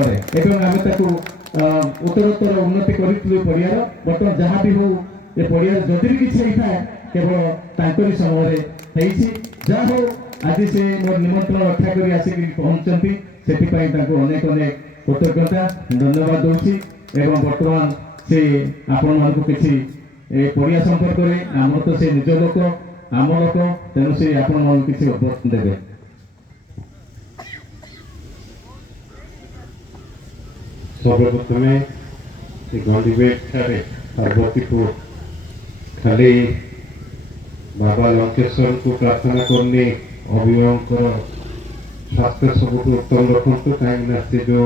କାଳରେ ଏବଂ ଆମେ ତାକୁ उत्तरोत्तर उन्नति करूँ पड़ियार बर्तमान जहाँ भी हो ये पड़ियार जदि भी किसी होता है केवल तांकरी समय जहाँ हो आज से मोर निमंत्रण रक्षा कर आसिक पहुँचती से अनेक अनेक कृतज्ञता धन्यवाद दूसरी एवं बर्तमान से आपण मानक किसी पड़िया संपर्क में आमर तो से निज लोक आम लोक तेणु से आपण मान किसी उपदेश देवे। सर्वप्रथमे गंडीबेट पार्वतीपुर खाली बाबा लंकेश्वर को प्रार्थना करनी अभिभावक स्वास्थ्य सब उत्तम रखु कहीं जो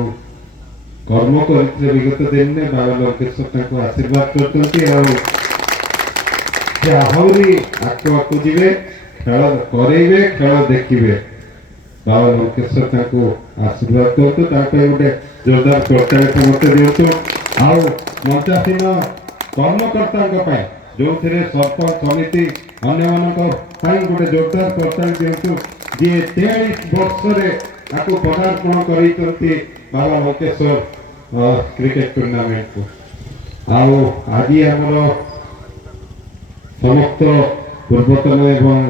कर्म करते विगत दिन में बाबा लंकेश्वर आशीर्वाद कर आहरी आगु आगु जी खेल करेबे खेल देखिए बाबा लंकेश्वर आशीर्वाद करतु गोटे जोरदार प्रोत्साहित मत दिंतु आउ मंचासीन कर्मकर्ता जो सरपंच समिति अन्य गोटे जोरदार प्रोत्साहित दिंतु जी 43 वर्ष पदार्पण कर बाबा लंकेश्वर क्रिकेट टूर्नामेंट को आउ आज आमर समस्त पूर्वतन एवं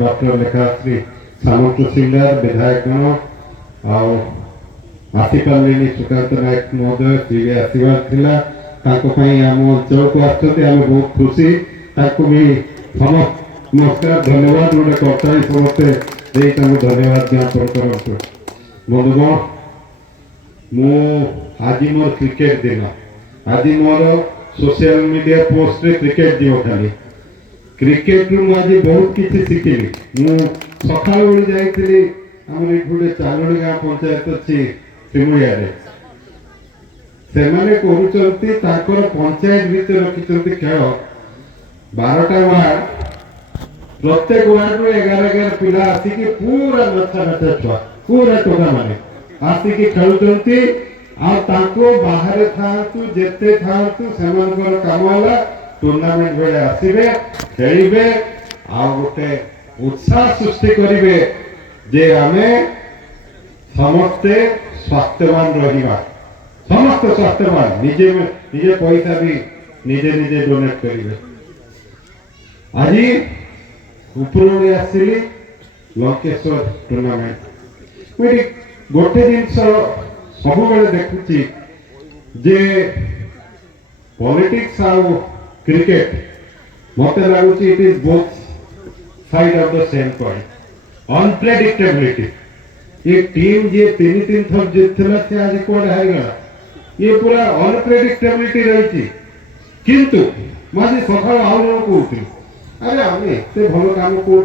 डॉक्टर लेखाश्री सामंत सिंगार विधायकगण आसीपारे सुकांत नायक महोदय सी आसवार आम अंचल को आम बहुत खुशी भी नमस्कार धन्यवाद गोटे कर्ता समस्ते धन्यवाद ज्ञापन करूँ। बंधुगण मु आज मोर क्रिकेट दिन आज मोर सोशल मीडिया पोस्ट रे क्रिकेट जीव खाली क्रिकेट रु आज बहुत किसी शिखिली मु सकाल बेली जाइली आम गोटे चारोड़ी गाँव पंचायत अच्छी त्रिमुया से पंचायत भीतर रखी खेल 12टा वार्ड प्रत्येक वार्ड रू 11 पिला आसिक पूरा नचा नचा छुआ पूरा टोका माने आसिक खेलुचंती बाहर थांतु जेते थांतु सेमानकर काम वाला टूर्नामेंट बेले आसीबे खेलिबे आ गोटे उत्साह सृष्टि करिवे जे आमे समस्ते स्वास्थ्यवान रहिबा समस्त स्वास्थ्यवान निजे निजे पैसा भी निजे निजे डोनेट करिवे। आज उपरोड़ी आसिली लंकेश्वर टूर्नामेंट मुझे गोटे जिनस सब देखुची जे पॉलिटिक्स आ क्रिकेट मत लगुच it is both side of the same coin unpredictability ये टीम जे 3 थर जीतला से आज कोड हारगला ये पूरा अनप्रेडिक्टेबिलिटी रही किंतु माजी सकाळ आउन कहूँ अरे आम एत भल कम कर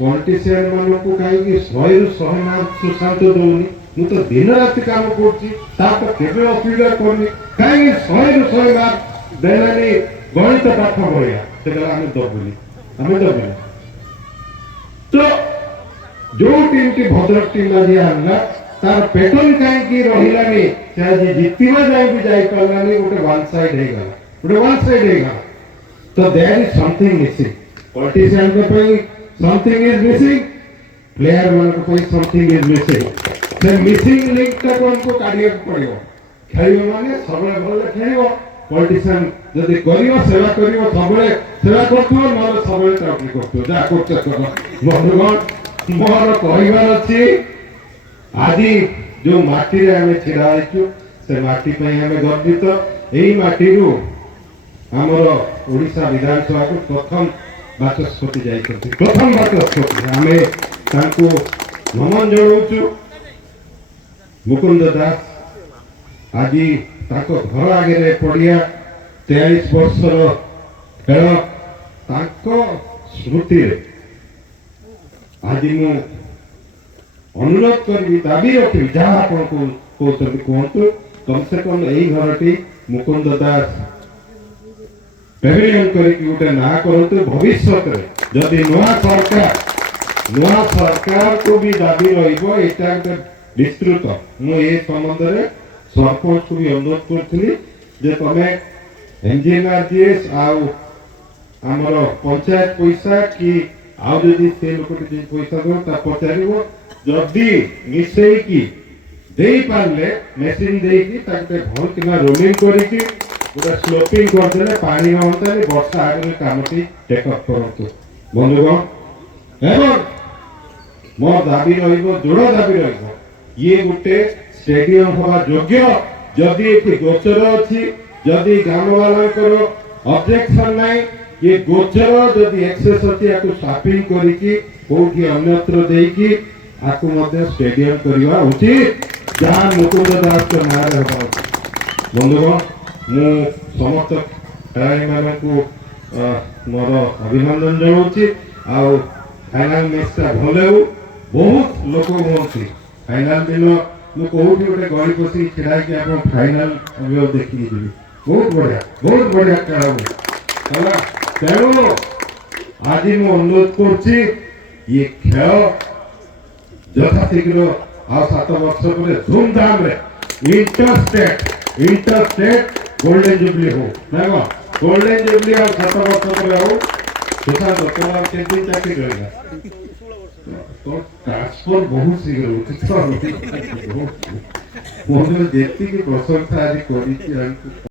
पॉलिटिशियन मान को कहीं 100 ରୁ 100 मार्क सुशांत दौनी मुझे दिन राति कम कर असुविधा करनी कहीं 100 ରୁ 100 मार्क देलानी गणित पाठ भाया से दबुनी आम दबुनी तो जो टीम टी भद्रक टीम आज हारला तार पैटर्न कहीं रही से आज जितवा जाए भी जापारानी गोटे वन साइड होगा तो there is something missing politician something is missing player मान समथिंग इज मिसिंग से मिसिंग लिंक को हमको काढ़िया पड़ो खेल माने सब भल खेल पॉलिटिशियन जदि कर सेवा कर सब सेवा कर सब चाकरी कर जहाँ कर बंधुगण मोर कहबार अच्छी आज जो माटी आम छिड़ा से माटी आम गर्वित यही माटी आमर ओडिशा विधानसभा को प्रथम बाचस्पति जाइछथि प्रथम बाचस्पति आमे तांको नमन जणाउछु मुकुंद दास आज ताको घर आगे पड़िया 43 वर्षर खेल ताको स्मृति आज मु अनुरोध करी दाबी रखी जहाँ आप कहतु कम से कम यही घरटी मुकुंद दास पेविलियन करी गोटे ना करतु भविष्य जदि नया सरकार को भी दाबी रहिबो एटा विस्तृत मुझे संबंध में सरपंच को भी अनुरोध करी जे तमे एनजीएनआरजीएस आमर पंचायत पैसा कि आउ जदि से लोक पैसा दो पचार जदि मिसेकी ଦେଇ ପାରିଲେ ମେସିନ୍ ଦେଇକି ତାକୁ ଭଲ କିନା ରୋଲିଂ କରିକି ଗୋଟେ ସ୍ଲୋପିଂ କରିଦେଲେ ପାଣି ହଅନ୍ତାନି, ବର୍ଷା ଆଗରେ କାମଟି ଟେକଅପ୍ କରନ୍ତୁ ବନ୍ଧୁଗଣ। ଏବଂ ମୋ ଦାବି ରହିବ, ଦୃଢ ଦାବି ରହିବ, ଇଏ ଗୋଟେ ଷ୍ଟାଡିୟମ ହବା ଯୋଗ୍ୟ। ଯଦି ଏଠି ଗୋଚର ଅଛି, ଯଦି ଗ୍ରାମବାଲାଙ୍କର ଅବଜେକ୍ସନ ନାହିଁ, ये गोचर जदि एक्सेस अछि याकु शॉपिंग करिकी कोठी अन्यत्र देकी आकु मध्ये स्टेडियम करिवा उचित, जहां मुकुंद दास को नारे होबा उचित। बंधुगण मु समस्त खेलाड़ी मानकु मोर अभिनंदन जणाउछि। आ फाइनल मैच ता भले बहुत लोक होंती फाइनल दिन मु कोठी गोटे गली पसी खिलाइ के आपण फाइनल अभियो देखि दिबी। बहुत बढ़िया खेला ହେଲା। ତେଣୁ ଆଜି ମୁଁ ଅନୁରୋଧ କରୁଛି ये ଖେଳ ଯଥାଶୀଘ୍ର ଆଉ 7 ବର୍ଷ ପରେ ଧୁମଧାମରେ ଇଣ୍ଟରଷ୍ଟେଟ ଗୋଲ୍ଡେନ ଜୁବଲି ହଉ ନା କଣ, ଗୋଲ୍ଡେନ ଜୁବଲି ଆଉ 7 ବର୍ଷ ପରେ ହଉ। ସୁଶାନ୍ତ ତୋର ଆଉ କେତେ ଦିନ ଚାକିରି ରହିଲା? तो ट्रांसफर बहुत शीघ्र होती जेतिकी प्रशंसा आज कर